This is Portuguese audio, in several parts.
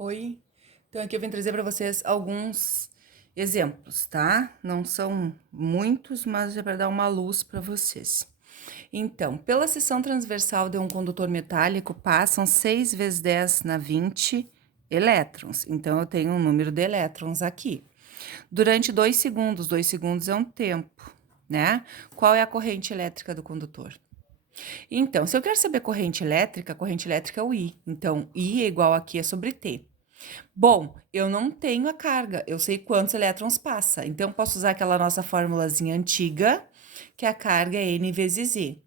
Oi, então aqui eu vim trazer para vocês alguns exemplos, tá? Não são muitos, mas é para dar uma luz para vocês. Então, pela seção transversal de um condutor metálico, passam 6 vezes 10 na 20 elétrons. Então, eu tenho um número de elétrons aqui. Durante 2 segundos é um tempo, né? Qual é a corrente elétrica do condutor? Então, se eu quero saber a corrente elétrica é o I. Então, I é igual aqui é sobre T. Bom, eu não tenho a carga, eu sei quantos elétrons passa, então posso usar aquela nossa formulazinha antiga, que a carga é N vezes E.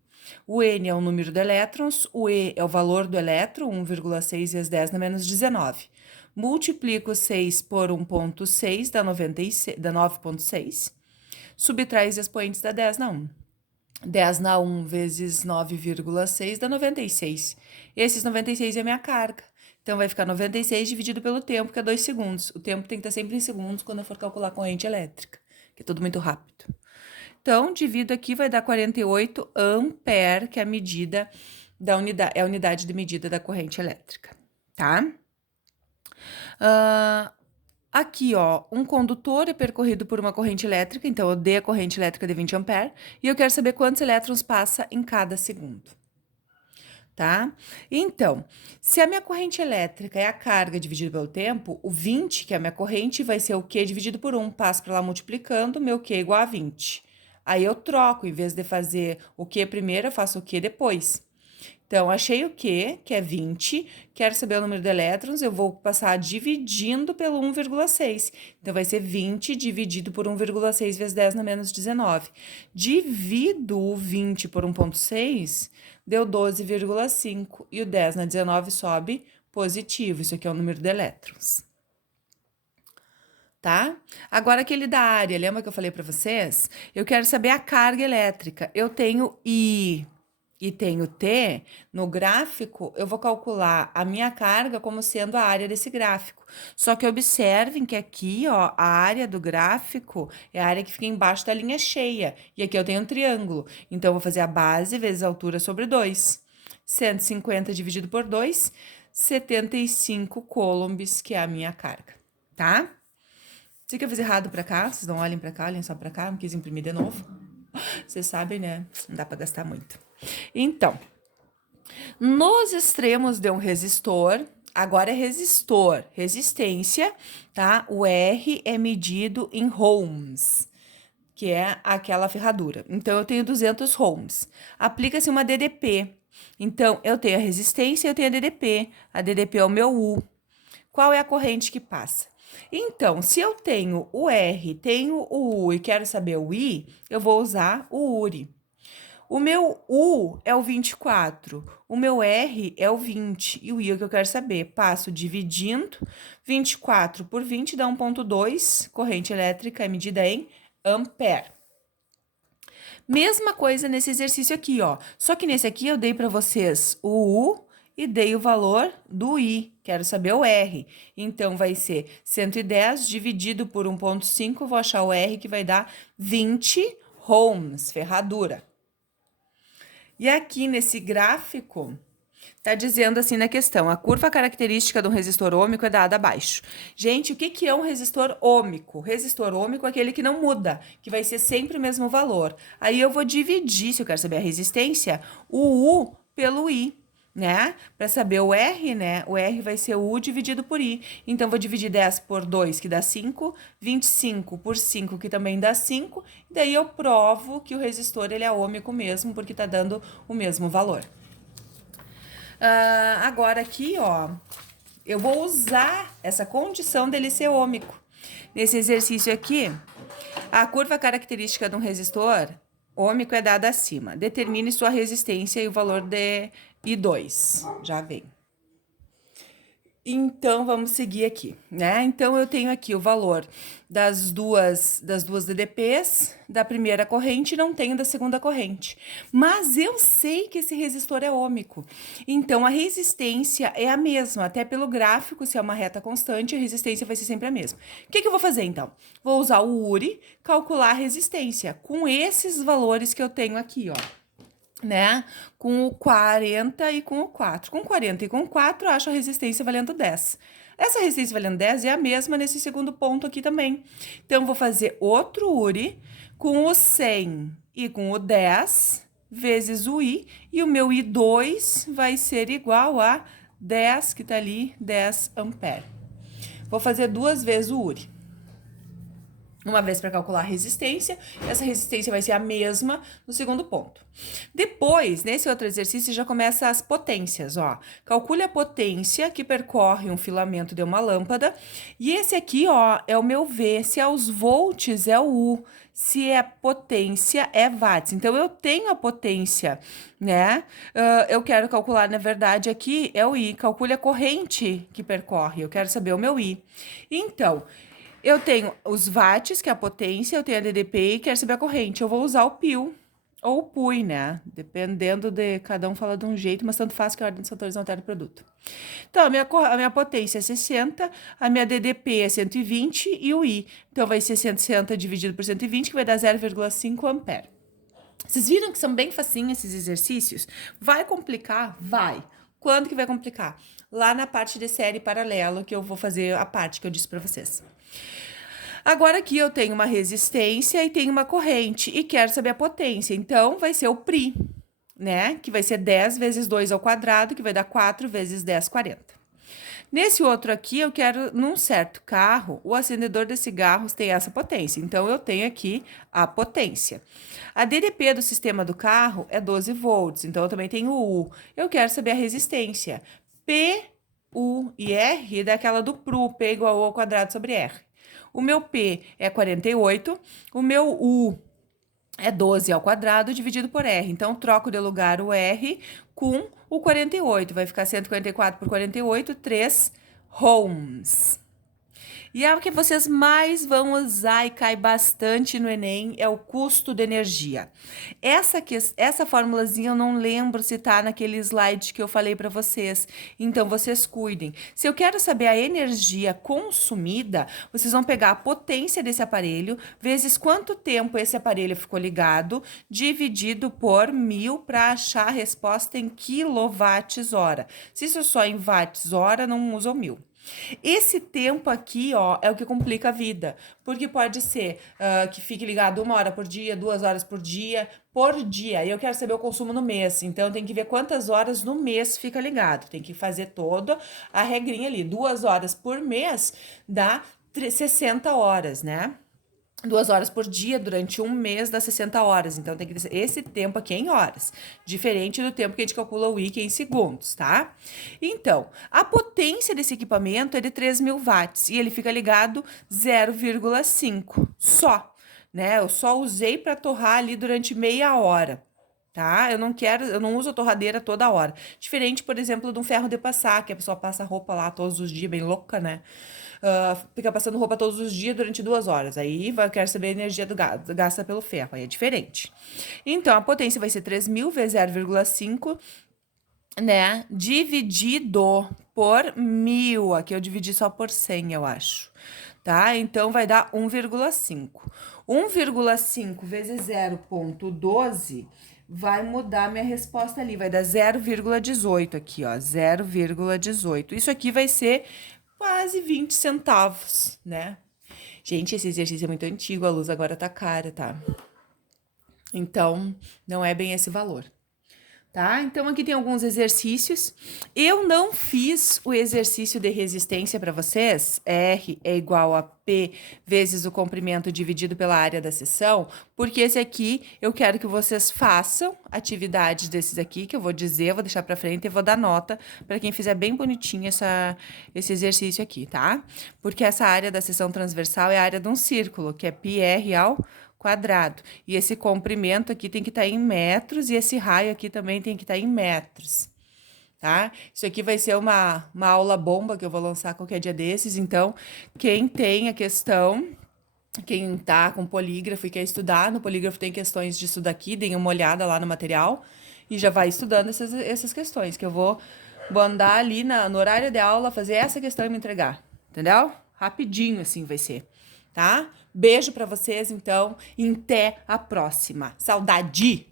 O N é o número de elétrons, o E é o valor do elétron, 1,6 vezes 10 na menos 19. Multiplico 6 por 1,6 dá 9,6. Subtrai os expoentes dá 10 na 1. 10 na 1 vezes 9,6 dá 96. Esses 96 é a minha carga. Então, vai ficar 96 dividido pelo tempo, que é 2 segundos. O tempo tem que estar sempre em segundos quando eu for calcular a corrente elétrica, que é tudo muito rápido. Então, divido aqui, vai dar 48 ampere, que é a medida da unidade, é a unidade de medida da corrente elétrica, tá? Aqui, ó, um condutor é percorrido por uma corrente elétrica, então eu dei a corrente elétrica de 20 ampere, e eu quero saber quantos elétrons passa em cada segundo. Tá? Então, se a minha corrente elétrica é a carga dividida pelo tempo, o 20, que é a minha corrente, vai ser o Q dividido por 1. Passo para lá multiplicando, meu Q é igual a 20. Aí eu troco, em vez de fazer o Q primeiro, eu faço o Q depois. Então, achei o Q, que é 20, quero saber o número de elétrons, eu vou passar dividindo pelo 1,6. Então, vai ser 20 dividido por 1,6 vezes 10 na menos 19. Divido o 20 por 1,6, deu 12,5. E o 10 na 19 sobe positivo. Isso aqui é o número de elétrons. Tá? Agora, aquele da área, lembra que eu falei para vocês? Eu quero saber a carga elétrica. Eu tenho I e tenho T, no gráfico, eu vou calcular a minha carga como sendo a área desse gráfico. Só que observem que aqui, ó, a área do gráfico é a área que fica embaixo da linha cheia. E aqui eu tenho um triângulo. Então, eu vou fazer a base vezes a altura sobre 2. 150 dividido por 2, 75 coulombs, que é a minha carga, tá? Se que eu fiz errado pra cá, vocês não olhem pra cá, olhem só pra cá, não quis imprimir de novo. Vocês sabem, né? Não dá pra gastar muito. Então, nos extremos de um resistor, agora é resistor, resistência, tá? O R é medido em ohms, que é aquela ferradura. Então, eu tenho 200 ohms. Aplica-se uma DDP. Então, eu tenho a resistência e eu tenho a DDP. A DDP é o meu U. Qual é a corrente que passa? Então, se eu tenho o R, tenho o U e quero saber o I, eu vou usar o URI. O meu U é o 24, o meu R é o 20 e o I é o que eu quero saber. Passo dividindo, 24 por 20 dá 1,2, corrente elétrica é medida em ampere. Mesma coisa nesse exercício aqui, ó. Só que nesse aqui eu dei para vocês o U e dei o valor do I. Quero saber o R. Então, vai ser 110 dividido por 1,5, vou achar o R que vai dar 20 ohms, ferradura. E aqui nesse gráfico, tá dizendo assim na questão, a curva característica de um resistor ôhmico é dada abaixo. Gente, o que que é um resistor ôhmico? Resistor ôhmico é aquele que não muda, que vai ser sempre o mesmo valor. Aí eu vou dividir, se eu quero saber a resistência, o U pelo I, né? Para saber o R, né? O R vai ser o U dividido por I. Então, vou dividir 10 por 2, que dá 5, 25 por 5, que também dá 5, e daí eu provo que o resistor ele é ôhmico mesmo, porque tá dando o mesmo valor. Agora aqui, ó, eu vou usar essa condição dele ser ôhmico. Nesse exercício aqui, a curva característica de um resistor ôhmico é dada acima. Determine sua resistência e o valor de I2. Já vem. Então, vamos seguir aqui, né? Então, eu tenho aqui o valor das duas DDPs, da primeira corrente, e não tenho da segunda corrente. Mas eu sei que esse resistor é ôhmico. Então, a resistência é a mesma. Até pelo gráfico, se é uma reta constante, a resistência vai ser sempre a mesma. O que eu vou fazer, então? Vou usar o URI, calcular a resistência com esses valores que eu tenho aqui, ó. Né? Com o 40 e com o 4. Com 40 e com 4, acho a resistência valendo 10. Essa resistência valendo 10 é a mesma nesse segundo ponto aqui também. Então, vou fazer outro URI com o 100 e com o 10 vezes o I, e o meu I2 vai ser igual a 10, que tá ali, 10 ampere. Vou fazer 2 vezes o URI. Uma vez para calcular a resistência, essa resistência vai ser a mesma no segundo ponto. Depois, nesse outro exercício, já começa as potências, ó. Calcule a potência que percorre um filamento de uma lâmpada. E esse aqui, ó, é o meu V. Se é os volts, é o U. Se é potência, é watts. Então, eu tenho a potência, né? Eu quero calcular, na verdade, aqui é o I. Calcule a corrente que percorre. Eu quero saber o meu I. Então, eu tenho os watts, que é a potência, eu tenho a DDP e quero saber a corrente. Eu vou usar o PIL ou o PUI, né? Dependendo de cada um fala de um jeito, mas tanto faz que a ordem dos fatores não altera o produto. Então, a minha potência é 60, a minha DDP é 120 e o I. Então, vai ser 160 dividido por 120, que vai dar 0,5 ampere. Vocês viram que são bem facinhos esses exercícios? Vai complicar? Vai. Quando que vai complicar? Lá na parte de série paralelo, que eu vou fazer a parte que eu disse para vocês. Agora aqui eu tenho uma resistência e tenho uma corrente e quero saber a potência. Então, vai ser o PRI, né? Que vai ser 10 vezes 2 ao quadrado, que vai dar 4 vezes 10, 40. Nesse outro aqui, eu quero, num certo carro, o acendedor de cigarros tem essa potência. Então, eu tenho aqui a potência. A DDP do sistema do carro é 12 volts, então eu também tenho o U. Eu quero saber a resistência. P, U e R daquela do PRU, P igual a U ao quadrado sobre R. O meu P é 48, o meu U é 12 ao quadrado dividido por R. Então, troco de lugar o R com o 48. Vai ficar 144 por 48, 3 ohms. E é o que vocês mais vão usar e cai bastante no Enem, é o custo de energia. Essa formulazinha eu não lembro se tá naquele slide que eu falei para vocês. Então, vocês cuidem. Se eu quero saber a energia consumida, vocês vão pegar a potência desse aparelho, vezes quanto tempo esse aparelho ficou ligado, dividido por 1000 para achar a resposta em quilowatts-hora. Se isso é só em watts-hora, não usa o 1000. Esse tempo aqui, ó, é o que complica a vida, porque pode ser que fique ligado 1 hora por dia, 2 horas por dia, e eu quero saber o consumo no mês, então tem que ver quantas horas no mês fica ligado, tem que fazer toda a regrinha ali, 2 horas por mês dá 60 horas, né? 2 horas por dia durante um mês dá 60 horas. Então, tem que ter esse tempo aqui em horas. Diferente do tempo que a gente calcula o I, que é em segundos, tá? Então, a potência desse equipamento é de 3.000 watts. E ele fica ligado 0,5 só, né? Eu só usei para torrar ali durante meia hora. Tá? Eu não uso a torradeira toda hora. Diferente, por exemplo, de um ferro de passar, que a pessoa passa roupa lá todos os dias, bem louca, né? Fica passando roupa todos os dias durante 2 horas. Aí quero saber a energia gasta pelo ferro, aí é diferente. Então, a potência vai ser 3.000 vezes 0,5, né? Dividido por 1000. Aqui eu dividi só por 100, eu acho. Tá? Então, vai dar 1,5. 1,5 vezes 0,12 vai mudar minha resposta ali. Vai dar 0,18 aqui, ó. 0,18. Isso aqui vai ser quase 20 centavos, né? Gente, esse exercício é muito antigo, a luz agora tá cara, tá? Então, não é bem esse valor. Tá? Então, aqui tem alguns exercícios. Eu não fiz o exercício de resistência para vocês. R é igual a P vezes o comprimento dividido pela área da seção, porque esse aqui eu quero que vocês façam atividades desses aqui, que eu vou dizer, eu vou deixar para frente e vou dar nota para quem fizer bem bonitinho esse exercício aqui, tá? Porque essa área da seção transversal é a área de um círculo, que é πr ao quadrado. E esse comprimento aqui tem que estar em metros e esse raio aqui também tem que estar em metros, tá? Isso aqui vai ser uma aula bomba que eu vou lançar qualquer dia desses, então, quem tem a questão, quem tá com polígrafo e quer estudar, no polígrafo tem questões disso daqui, deem uma olhada lá no material e já vai estudando essas questões, que eu vou andar ali no horário de aula, fazer essa questão e me entregar, entendeu? Rapidinho, assim, vai ser, tá? Beijo pra vocês, então, e até a próxima. Saudade!